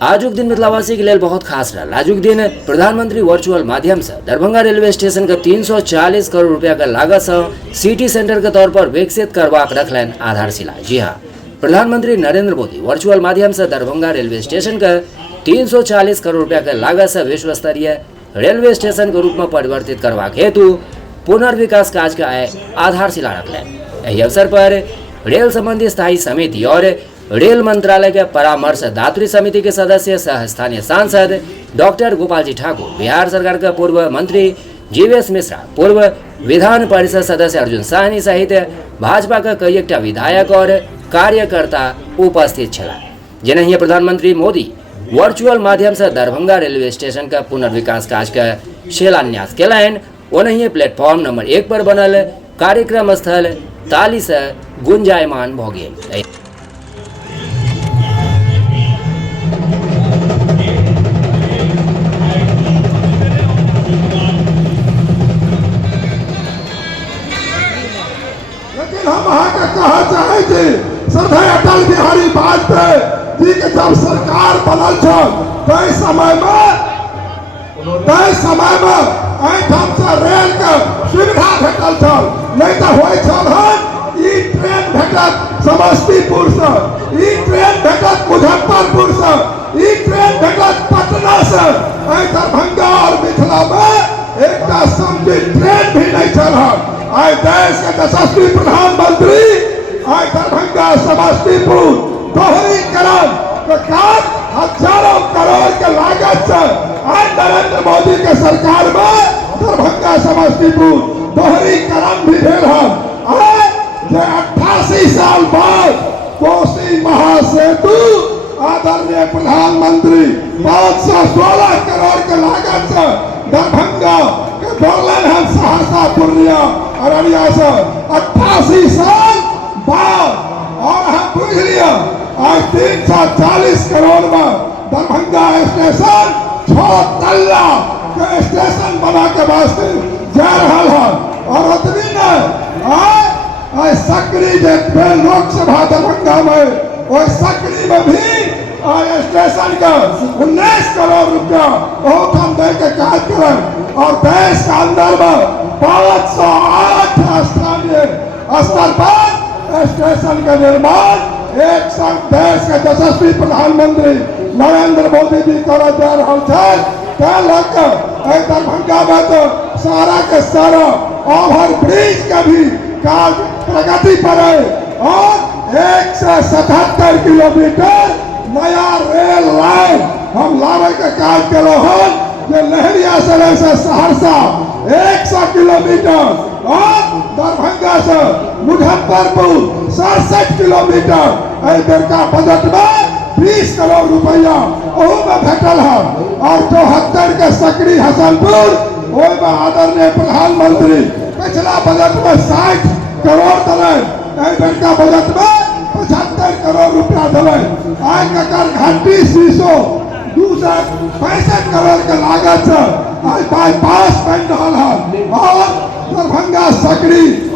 आजुक दिन मिथिलावासी के लिए बहुत खास रहा। आजुक दिन प्रधानमंत्री वर्चुअल माध्यम से दरभंगा रेलवे स्टेशन के 340 करोड़ रुपया के लागत से सिटी सेंटर के तौर पर विकसित करवाक रखलन आधारशिला। जी हाँ, प्रधानमंत्री नरेंद्र मोदी वर्चुअल माध्यम से दरभंगा रेलवे स्टेशन के 340 करोड़ रुपया के लागत से विश्व स्तरीय रेलवे स्टेशन के रूप में परिवर्तित करवाक हेतु पुनर्विकास कार्य का आधारशिला रखलन। यही अवसर पर रेल संबंधी स्थायी समिति और रेल मंत्रालय के परामर्शदात्री समिति के सदस्य सह स्थानीय सांसद डॉक्टर गोपाल जी ठाकुर, बिहार सरकार के पूर्व मंत्री जीवेश मिश्रा, पूर्व विधान परिषद सदस्य अर्जुन साहनी सहित भाजपा का कई एक विधायक और कार्यकर्ता उपस्थित छला। जिन्हें प्रधानमंत्री मोदी वर्चुअल माध्यम से दरभंगा रेलवे स्टेशन का पुनर्विकास कार्य का शिलान्यास केलन। उन्हें प्लेटफॉर्म नंबर 1 पर बनल कार्यक्रम स्थल ताली से गुंजायमान भ गेल। हम अहाँके कहा चाहे थे श्रद्धेय अटल बिहारी वाजपेयी जी के जब सरकार बनल छल तय समय में एहिठाम से रेल के सुविधा भेटल छल। नहीं तो होय छल ई ट्रेन भेटत समस्तीपुर से, ई ट्रेन भेटत मुजफ्फरपुर से, ई ट्रेन भेटत पटना से। दरभंगा और मिथिला में एक समुचित ट्रेन भी नहीं चल। आज देश के यशस्वी प्रधानमंत्री आज दरभंगा समस्तीपुर दोहरीकरण के काम हजारों करोड़ के लागत से आज नरेंद्र मोदी के सरकार में दरभंगा समस्तीपुर दोहरीकरण भी भेल है। आज 88 साल बाद कोसी महासेतु आदरणीय प्रधानमंत्री 516 करोड़ के लागत से दरभंगा के जोड़लन है सहरसा पूर्णिया अररिया से 88 साल बाद। और हम बुझ लिया आज 340 करोड़ में दरभंगा स्टेशन 6 तल्ला के स्टेशन बना के वास्ते जा रहा है। और उतनी ने आज सकरी लोकसभा दरभंगा में और सकरी में भी स्टेशन का 19 करोड़ रुपया बहुत हम दे के कार्य करें। और देश के अंदर में 508 स्थानीय स्तर पर स्टेशन का निर्माण एक संग देश के यशस्वी प्रधानमंत्री नरेंद्र मोदी जी कर जा रहा है। दरभंगा में तो सारा के सारा ओवर ब्रिज का भी कार्य प्रगति पर है। और 177 किलोमीटर नया रेल लाइन हम लावे के कार्य करो हम ये लहरिया से सहरसा 100 किलोमीटर और दरभंगा से मुजफ्फरपुर 67 किलोमीटर। का बजट में 20 करोड़ रुपया में भेटल है। और 74 के सकरी हसनपुर में आदरणीय प्रधानमंत्री पिछला बजट में 60 करोड़ दिले, का बजट में 75 करोड़ रुपया दिले। आज घंटी शीशो 265 करोड़ के लागत से आज बाईपास बन रहा है। और दरभंगा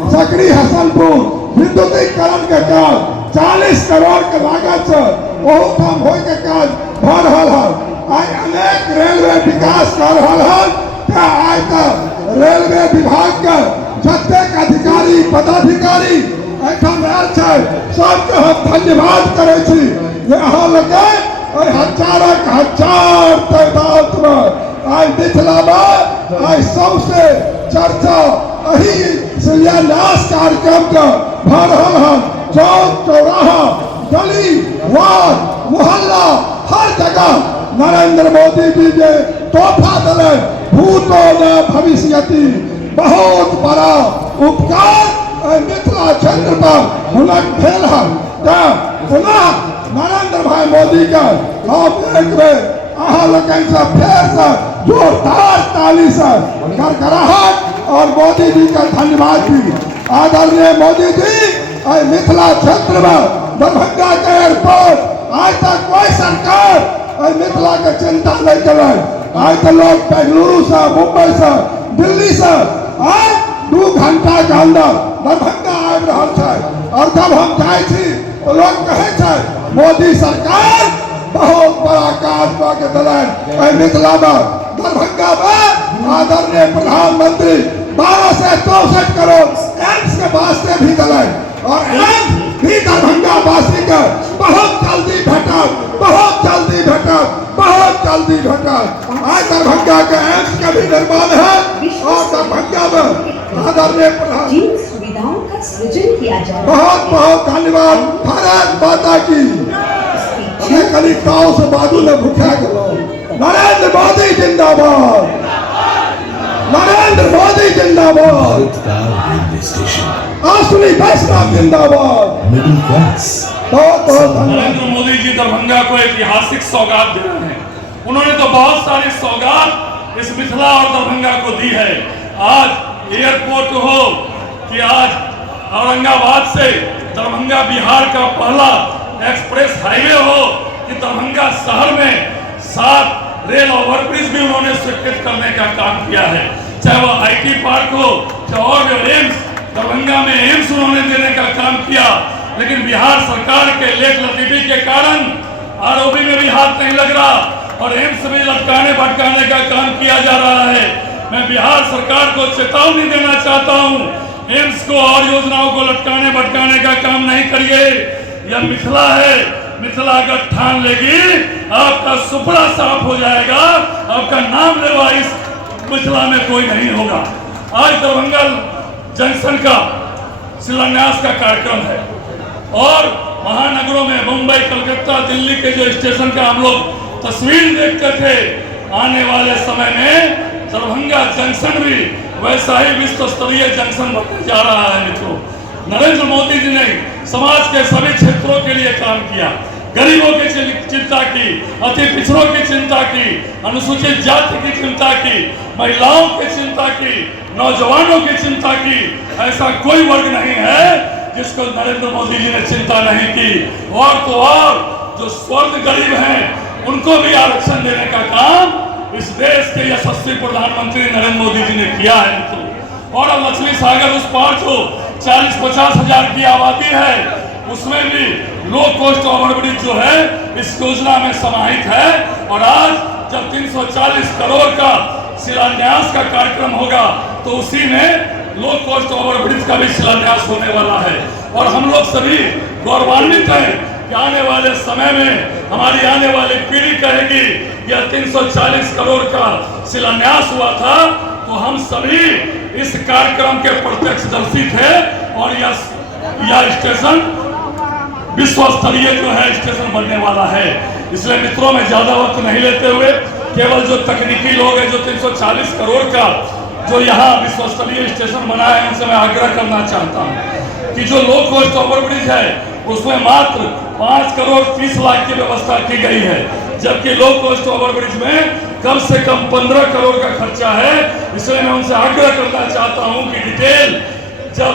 सकरी हसनपुर विद्युतीकरण के कार्य 40 करोड़ के लागत से बहुत कम हो के कार्य भ रहा है। आज अनेक रेलवे विकास कर रहा है। क्या आज तक रेलवे विभाग के जतेक अधिकारी पदाधिकारी सबके हम धन्यवाद करे छी। यहाँ लगे हजार तादाद में आज मिथिला में आज सबसे चर्चा अही शिलान्यास कार्यक्रम का भ रहा है। चौक चौराहा गली वार्ड मोहल्ला हर जगह नरेंद्र मोदी जी ने तोहफा दिले भूतो न भविष्यति बहुत बड़ा उपकार मिथिला क्षेत्र पर हुनक भेल है। पुनः नरेंद्र भाई मोदी का हम एक बेर अहाँ लोगन से फेर से जोरदार ताली से गड़गड़ाहट और मोदी जी का धन्यवाद दी। आदरणीय मोदी जी मिथिला क्षेत्र में दरभंगा के एयरपोर्ट आज तक कोई सरकार मिथिला के चिंता नहीं करे। आज तो लोग बेंगलुरु से मुंबई से दिल्ली से आज 2 घंटा के अंदर दरभंगा आबि रहा है। और जब हम जाए छी तो लोग कहे मोदी सरकार बहुत बड़ा काज के दलन मिथिला में दरभंगा में आदरणीय प्रधानमंत्री 12 से 64 करोड़ एम्स के वास्ते भी दलन और एम्स भी दरभंगा वासी के बहुत जल्दी भेटत, बहुत जल्दी भेटत, बहुत जल्दी भेटत। आज दरभंगा के एम्स का भी निर्माण है और दरभंगा में आदरणीय प्रधान जिन सुविधाओं का सृजन किया जा रहा बहुत बहुत धन्यवाद। भारत माता की। है कली गाँव से बाजू ने भूखा गलो। नरेंद्र मोदी जिंदाबाद, नरेंद्र मोदी जिंदाबाद, असली वैष्णव जिंदाबाद, मिडिल क्लास। बहुत बहुत धन्यवाद। नरेंद्र मोदी जी दरभंगा को ऐतिहासिक सौगात दे रहे हैं। उन्होंने तो बहुत सारी सौगात इस मिथिला और दरभंगा को दी है। आज एयरपोर्ट हो कि आज औरंगाबाद से दरभंगा बिहार का पहला एक्सप्रेस हाईवे हो कि दरभंगा शहर में 7 रेल ओवरब्रिज भी उन्होंने स्वीकृत करने का काम किया है। चाहे वो IT पार्क हो, चाहे और एम्स, दरभंगा में एम्स उन्होंने देने का काम किया। लेकिन बिहार सरकार के लेख लतीफी के कारण ROB में भी हाथ नहीं लग रहा और एम्स में लटकाने भटकाने का काम किया जा रहा है। मैं बिहार सरकार को चेतावनी देना चाहता हूं, एम्स को और योजनाओं को लटकाने भटकाने का काम नहीं करिए। यह मिथिला है, मिथिला अगर ठान लेगी आपका सुपड़ा साफ हो जाएगा, आपका नाम लेवा इस मिथिला में कोई नहीं होगा। आज दरभंगा जंक्शन का शिलान्यास का कार्यक्रम है और महानगरों में मुंबई, कलकत्ता, दिल्ली के जो स्टेशन का हम लोग तस्वीर देखते थे, आने वाले समय में दरभंगा जंक्शन भी वैसा ही विश्व स्तरीय जंक्शन बनने जा रहा है। मित्रों, नरेंद्र मोदी जी ने समाज के सभी क्षेत्रों के लिए काम किया। गरीबों की चिंता की, अति पिछड़ों की चिंता की, अनुसूचित जाति की चिंता की, महिलाओं की चिंता की, नौजवानों की चिंता की। ऐसा कोई वर्ग नहीं है जिसको नरेंद्र मोदी जी ने चिंता नहीं की। और तो और जो स्वर्ग गरीब हैं उनको भी आरक्षण देने का काम इस देश के यशस्वी प्रधानमंत्री नरेंद्र मोदी जी ने किया है। मित्रों, और अब लक्ष्मी सागर उस पार जो 40-50 हजार की आबादी है उसमें भी लो कॉस्ट ओवरब्रिज जो है इस योजना में समाहित है। और आज जब 340 करोड़ का शिलान्यास का कार्यक्रम होगा तो उसी में लो कॉस्ट ओवरब्रिज का भी शिलान्यास होने वाला है। और हम लोग सभी गौरवान्वित हैं कि आने वाले समय में हमारी आने वाली पीढ़ी कहेगी यह 340 करोड़ का शिलान्यास हुआ था तो हम सभी इस कार्यक्रम के प्रत्यक्षदर्शी थे और यह स्टेशन विश्व स्तरीय जो है स्टेशन बनने वाला है। इसलिए मित्रों, में ज्यादा वक्त नहीं लेते हुए केवल जो तकनीकी लोग हैं जो 340 करोड़ का जो यहाँ विश्व स्तरीय स्टेशन बनाए हैं उनसे मैं आग्रह करना चाहता हूँ कि जो लो कॉस्ट ओवरब्रिज है उसमें मात्र 5 करोड़ 30 लाख की व्यवस्था की गई है, जबकि लो कॉस्ट ओवरब्रिज में कम से कम 15 करोड़ का खर्चा है। इसलिए मैं उनसे आग्रह करना चाहता हूं कि डिटेल जब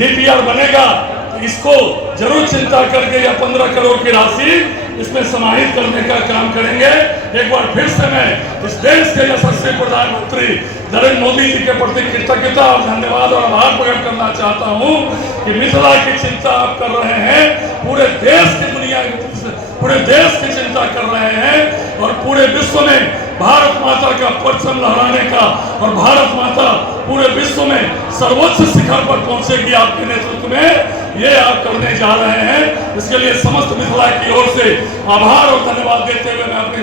DPR बनेगा तो इसको जरूर चिंता करके यह 15 करोड़ की राशि इसमें समाहित करने का काम करेंगे। एक बार फिर से मैं इस देश के यशस्वी प्रधानमंत्री नरेंद्र मोदी जी के प्रति कृतज्ञता और धन्यवाद और आभार प्रकट करना चाहता हूं कि मिथिला की चिंता आप कर रहे हैं, पूरे देश की दुनिया पूरे देश की चिंता कर रहे हैं और पूरे विश्व में भारत माता का परचम लहराने का और भारत माता पूरे विश्व में सर्वोच्च शिखर पर पहुंचेगी आपके नेतृत्व में, ये आप करने जा रहे हैं। इसके लिए समस्त मिथिला की ओर से आभार और धन्यवाद देते हुए मैं अपनी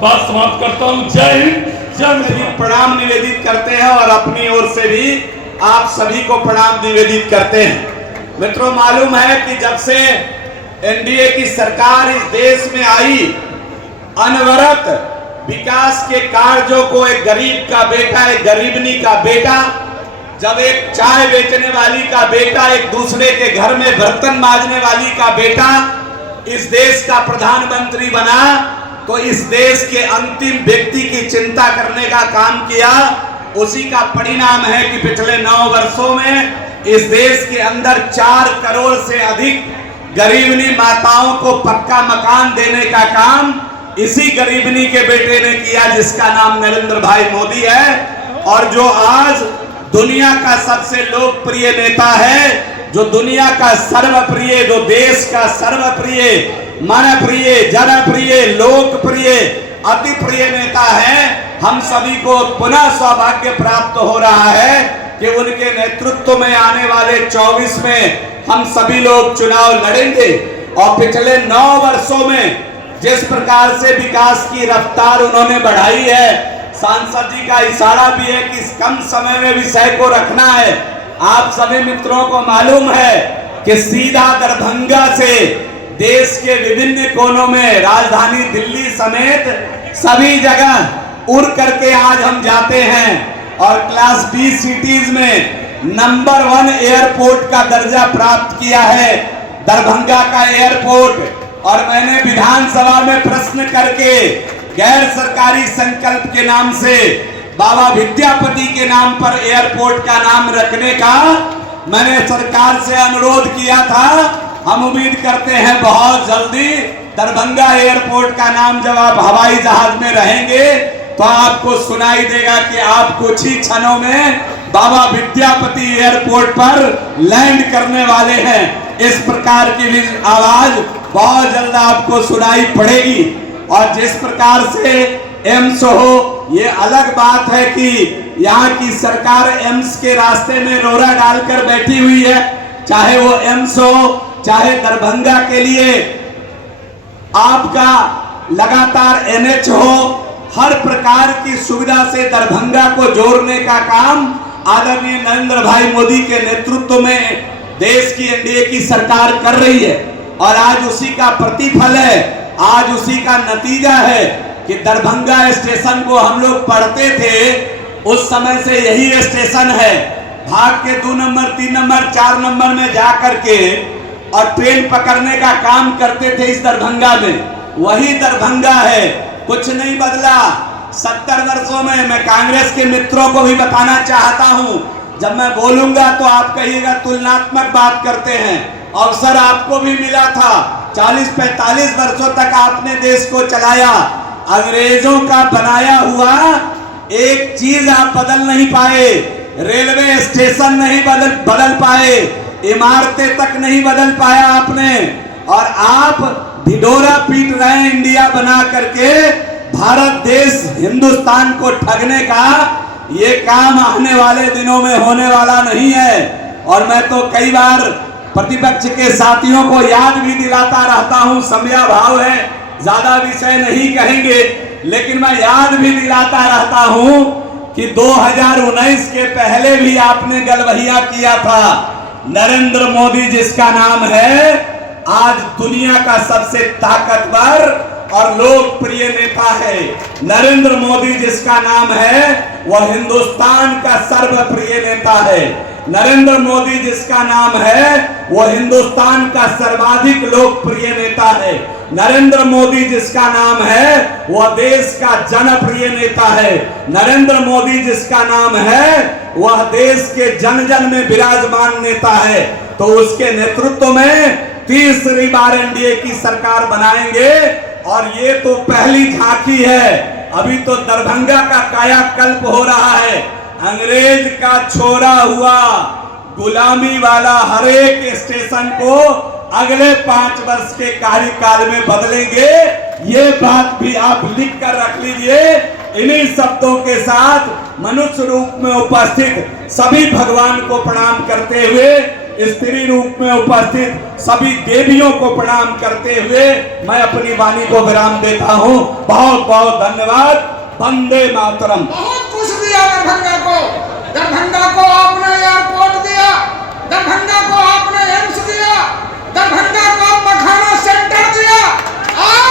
बात समाप्त करता हूँ। जय हिंद, जय मिथिला। प्रणाम निवेदित करते हैं और अपनी ओर से भी आप सभी को प्रणाम निवेदित करते हैं। मित्रों, मालूम है कि जब से NDA की सरकार इस देश में आई, अनवरत विकास के कार्यों को एक गरीब का बेटा, एक गरीबनी का बेटा, जब एक चाय बेचने वाली का बेटा, एक दूसरे के घर में बर्तन मांजने वाली का बेटा इस देश का प्रधानमंत्री बना तो इस देश के अंतिम व्यक्ति की चिंता करने का काम किया। उसी का परिणाम है कि पिछले 9 वर्षों में इस देश के अंदर 4 करोड़ से अधिक गरीबनी माताओं को पक्का मकान देने का काम इसी गरीबनी के बेटे ने किया, जिसका नाम नरेंद्र भाई मोदी है और जो आज दुनिया का सबसे लोकप्रिय नेता है, जो दुनिया का सर्वप्रिय, जो देश का सर्वप्रिय मनप्रिय, जनप्रिय, लोकप्रिय, अति प्रिय नेता हैं। हम सभी को पुनः सौभाग्य प्राप्त हो रहा है कि उनके नेतृत्व में आने वाले 24 में हम सभी लोग चुनाव लड़ेंगे। और पिछले 9 वर्षों में जिस प्रकार से विकास की रफ्तार उन्होंने बढ़ाई है, सांसद जी का इशारा भी है कि कम समय में विषय को रखना है। आप सभी मित्रों को मालूम है कि सीधा दरभंगा से देश के विभिन्न कोनों में, राजधानी दिल्ली समेत सभी जगह उड़ करके आज हम जाते हैं और क्लास बी सिटीज में नंबर 1 एयरपोर्ट का दर्जा प्राप्त किया है दरभंगा का एयरपोर्ट। और मैंने विधानसभा में प्रश्न करके गैर सरकारी संकल्प के नाम से बाबा विद्यापति के नाम पर एयरपोर्ट का नाम रखने का मैंने सरकार से अनुरोध किया था। हम उम्मीद करते हैं बहुत जल्दी दरभंगा एयरपोर्ट का नाम जब आप हवाई जहाज में रहेंगे तो आपको सुनाई देगा कि आप कुछ ही क्षणों में बाबा विद्यापति एयरपोर्ट पर लैंड करने वाले हैं। इस प्रकार की भी आवाज बहुत जल्द आपको सुनाई पड़ेगी। और जिस प्रकार से एम्स हो, ये अलग बात है कि यहाँ की सरकार एम्स के रास्ते में रोड़ा डालकर बैठी हुई है। चाहे वो एम्स हो, चाहे दरभंगा के लिए आपका लगातार एनएच हो, हर प्रकार की सुविधा से दरभंगा को जोड़ने का काम आदरणीय नरेंद्र भाई मोदी के नेतृत्व में देश की एनडीए की सरकार कर रही है। और आज उसी का प्रतिफल है, आज उसी का नतीजा है कि दरभंगा स्टेशन को हम लोग पढ़ते थे, उस समय से यही स्टेशन है। भाग के 2 नंबर, 3 नंबर, 4 नंबर में जा करके और ट्रेन पकड़ने का काम करते थे इस दरभंगा में। वही दरभंगा है, कुछ नहीं बदला 70 वर्षों में। मैं कांग्रेस के मित्रों को भी बताना चाहता हूं, जब मैं बोलूंगा तो आप कहिएगा तुलनात्मक बात करते हैं। अवसर आपको भी मिला था, 40-45 वर्षों तक आपने देश को चलाया। अंग्रेजों का बनाया हुआ एक चीज आप बदल नहीं पाए, रेलवे स्टेशन नहीं बदल पाए, इमारतें तक नहीं बदल पाया आपने। और आप ढिढोरा पीट रहे हैं इंडिया बना करके। भारत देश हिंदुस्तान को ठगने का ये काम आने वाले दिनों में होने वाला नहीं है। और मैं तो कई बार प्रतिपक्ष के साथियों को याद भी दिलाता रहता हूं, समयाभाव है, ज्यादा विषय नहीं कहेंगे, लेकिन मैं याद भी दिलाता रहता हूं कि 2019 के पहले भी आपने गलबहिया किया था। नरेंद्र मोदी जिसका नाम है, आज दुनिया का सबसे ताकतवर और लोकप्रिय नेता है। नरेंद्र मोदी जिसका नाम है, वह हिंदुस्तान का सर्वप्रिय नेता है। नरेंद्र मोदी जिसका नाम है, वह हिंदुस्तान का सर्वाधिक लोकप्रिय नेता है। नरेंद्र मोदी जिसका नाम है, वह देश का जनप्रिय नेता है। नरेंद्र मोदी जिसका नाम है, वह देश के जन जन में विराजमान नेता है। तो उसके नेतृत्व में तीसरी बार एनडीए की सरकार बनाएंगे। और ये तो पहली झांकी है, अभी तो दरभंगा का कायाकल्प हो रहा है। अंग्रेज का छोड़ा हुआ गुलामी वाला हर एक स्टेशन को अगले 5 वर्ष के कार्यकाल में बदलेंगे। ये बात भी आप लिख कर रख लीजिए। इन्हीं शब्दों के साथ मनुष्य रूप में उपस्थित सभी भगवान को प्रणाम करते हुए, स्त्री रूप में उपस्थित सभी देवियों को प्रणाम करते हुए मैं अपनी वाणी को विराम देता हूं। बहुत बहुत धन्यवाद। वंदे मातरम। बहुत कुछ दिया दरभंगा को। दरभंगा को आपने एयरपोर्ट दिया, दरभंगा को आपने एम्स दिया, दरभंगा को मखाना सेंटर दिया। और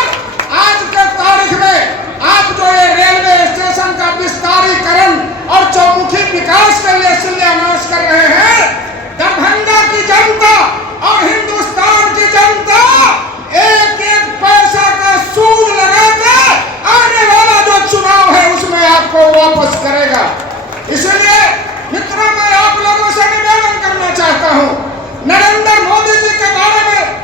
आज के तारीख में आप जो ये रेलवे स्टेशन का विस्तारीकरण और चौमुखी विकास के लिए शिलान्यास कर रहे हैं, दरभंगा की जनता और हिंदुस्तान की जनता एक एक पैसा का सूद लगा के आने वाला जो चुनाव है उसमें आपको वापस करेगा। इसलिए मित्रों, मैं आप लोगों से निवेदन करना चाहता हूं, नरेंद्र मोदी जी के बारे में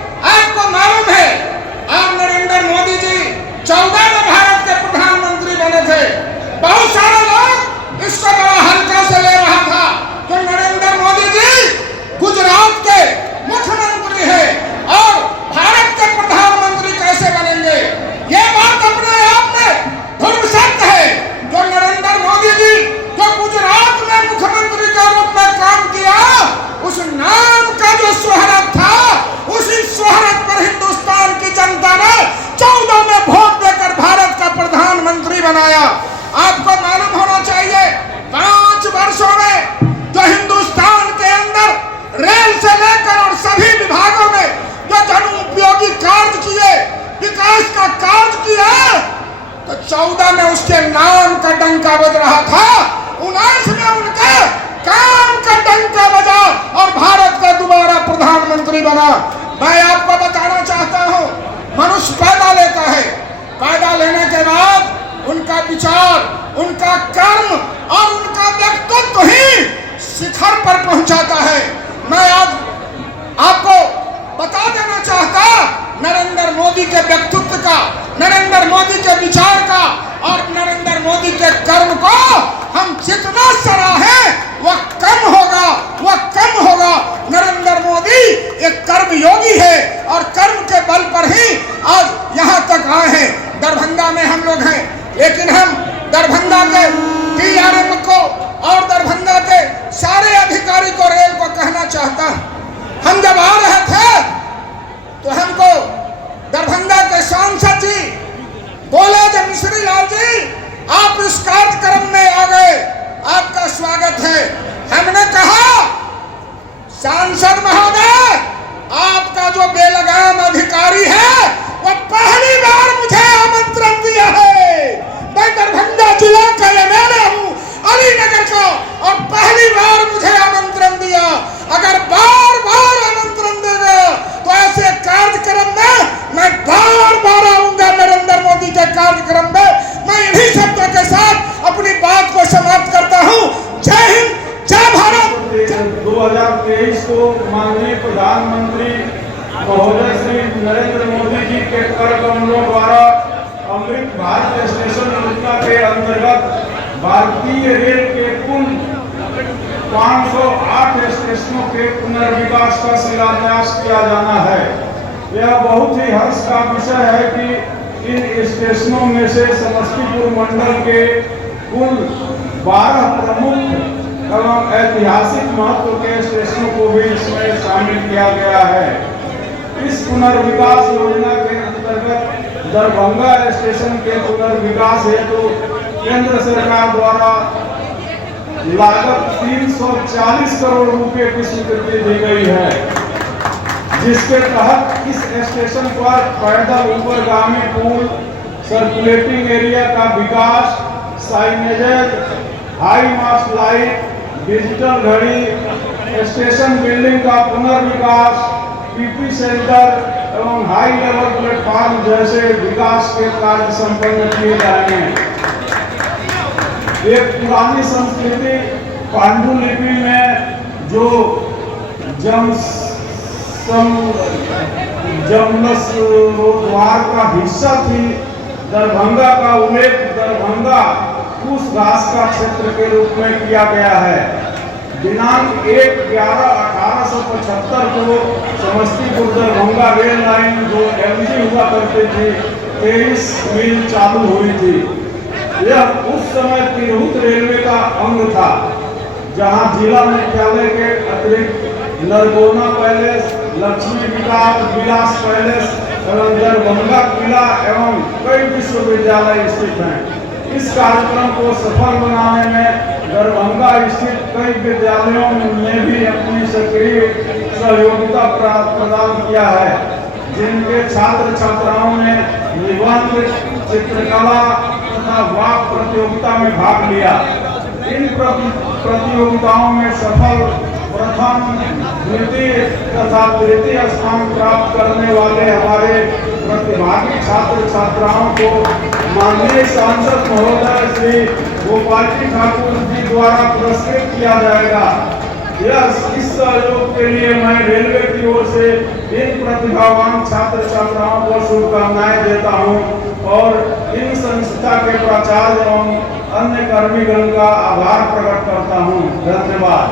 14 में उसके नाम का डंका बज रहा था, 19 में उनके काम का डंका बजा और भारत का दोबारा प्रधानमंत्री बना। मैं आपको बताना चाहता हूं, मनुष्य पैदा लेता है, पैदा लेने के बाद उनका विचार, उनका कर्म और उनका व्यक्तित्व ही शिखर पर पहुंचाता है। मैं आज आपको बता देना चाहता, नरेंद्र मोदी के व्यक्तित्व का, नरेंद्र मोदी के विचार का और नरेंद्र मोदी के कर्म को हम जितना सराहें वह कम होगा, वह कम होगा। नरेंद्र मोदी एक कर्म योगी है और कर्म के बल पर ही आज यहाँ तक आए हैं। दरभंगा में हम लोग हैं, लेकिन हम दरभंगा के DRM को और दरभंगा के सारे अधिकारी को, रेल को कहना चाहता हूं, हम जब आ रहे थे तो हमको दरभंगा के सांसद जी बोले जब मिश्री लाल जी आप इस कार्यक्रम में आ गए, आपका स्वागत है। हमने कहा सांसद महोदय, आपका जो बेलगाम अधिकारी है वह पहली बार मुझे आमंत्रण दिया है। मैं दरभंगा जिला का MLA हूँ, अलीनगर का, और पहली बार मुझे आमंत्रण दिया। अगर बार बार आमंत्रण देगा तो ऐसे कार्यक्रम में मैं बार बार आऊंगा। नरेंद्र मोदी के कार्यक्रम में मैं इन्हीं शब्दों के साथ अपनी बात को समाप्त करता हूं। जय हिंद, जय भारत। 2023 को माननीय प्रधानमंत्री महोदय श्री नरेंद्र मोदी जी के कर कमलों द्वारा अमृत भारत स्टेशन योजना के अंतर्गत भारतीय रेल के कुल 508 स्टेशनों के पुनर्विकास का शिलान्यास किया जाना है। यह बहुत ही हर्ष का विषय है कि इन स्टेशनों में से समस्तीपुर मंडल के कुल 12 प्रमुख एवं ऐतिहासिक महत्व के स्टेशनों को भी इसमें शामिल किया गया है। इस पुनर्विकास योजना के अंतर्गत दरभंगा स्टेशन के पुनर्विकास हेतु केंद्र सरकार द्वारा लागत 340 करोड़ रुपए की स्वीकृति दी गई है, जिसके तहत इस स्टेशन पर पैदल ऊपरगामी पुल, सर्कुलेटिंग एरिया का विकास, signage, high mast light, digital घड़ी, स्टेशन बिल्डिंग का पुनर्विकास, PP सेंटर एवं हाई लेवल प्लेटफॉर्म जैसे विकास के कार्य संपन्न किए जाएंगे। एक पुरानी संस्कृति पांडुलिपि में जो द्वार का हिस्सा थी, दरभंगा का उल्लेख दरभंगा उस घास का क्षेत्र के रूप में किया गया है। दिनांक 1/11/1875 को समस्तीपुर दरभंगा रेल लाइन जो MG हुआ करती थी 23 मील चालू हुई थी। यह उस समय तिरहुत रेलवे का अंग था, जहां जिला मुख्यालय के अतिरिक्त नरगोना पैलेस, लक्ष्मी विलास पैलेस एवं दरभंगा किला एवं कई विश्वविद्यालय स्थित हैं। इस कार्यक्रम को सफल बनाने में दरभंगा स्थित कई विद्यालयों ने भी अपनी सक्रिय सहयोगिता प्रदान किया है, जिनके छात्र छात्राओं ने निबंध, चित्रकला तथा वाक प्रतियोगिता में भाग लिया। इन प्रतियोगिताओं में सफल प्रथम, द्वितीय तथा तृतीय स्थान प्राप्त करने वाले हमारे प्रतिभागी छात्र छात्राओं को माननीय सांसद महोदय श्री गोपाल जी ठाकुर जी द्वारा पुरस्कृत किया जाएगा। इस सहयोग के लिए मैं रेलवे की ओर से इन प्रतिभावान छात्र छात्राओं को शुभकामनाएं देता हूं और इन संस्था के प्राचार्य एवं अन्य कर्मीगण का आभार प्रकट करता हूं। धन्यवाद।